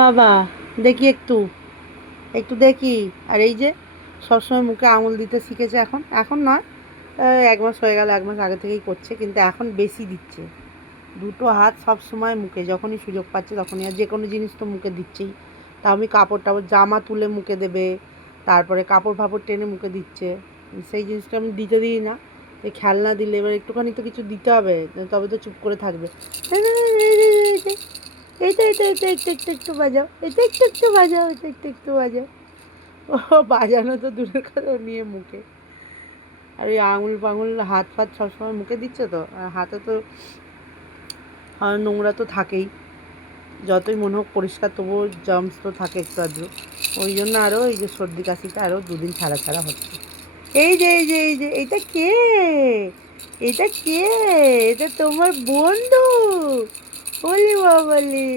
বাবা, দেখি একটু, একটু দেখি। আর এই যে সবসময় মুখে আঙুল দিতে শিখেছে, এখন এখন নয়, 1 মাস হয়ে গেল, 1 মাস আগে থেকেই করছে, কিন্তু এখন বেশি দিচ্ছে। দুটো হাত সব সময় মুখে, যখনই সুযোগ পাচ্ছে তখনই। আর যে কোনো জিনিস তো মুখে দিচ্ছেই। তা আমি কাপড় টাপড় জামা তুলে মুখে দেবে, তারপরে কাপড় ফাপড় টেনে মুখে দিচ্ছে। সেই জিনিসটা আমি দিতে দিই না। এই খেলনা দিলে এবার একটুখানি তো কিছু দিতে হবে, তবে তো চুপ করে থাকবে। এইটা এইটা এইটা একটু একটু একটু বাজাও, এটা একটু একটু বাজাও, এটা একটু একটু বাজাও। ও বাজানো তো দূরের কথা, ও নিয়ে মুখে। আর ওই আঙুল ফাঙুল হাত ফাত সবসময় মুখে দিচ্ছে তো, আর হাতে তো নোংরা তো থাকেই। যতই মনে হোক পরিষ্কার, তবুও জার্মস তো থাকে একটু আধটু। ওই জন্য আরও এই যে সর্দি কাশিটা আরও দুদিন ছাড়া ছাড়া হচ্ছে। এই যে এই যে এই যে এইটা কে? এটা কে? এটা তোমার বন্ধু? ওলি বাবালি!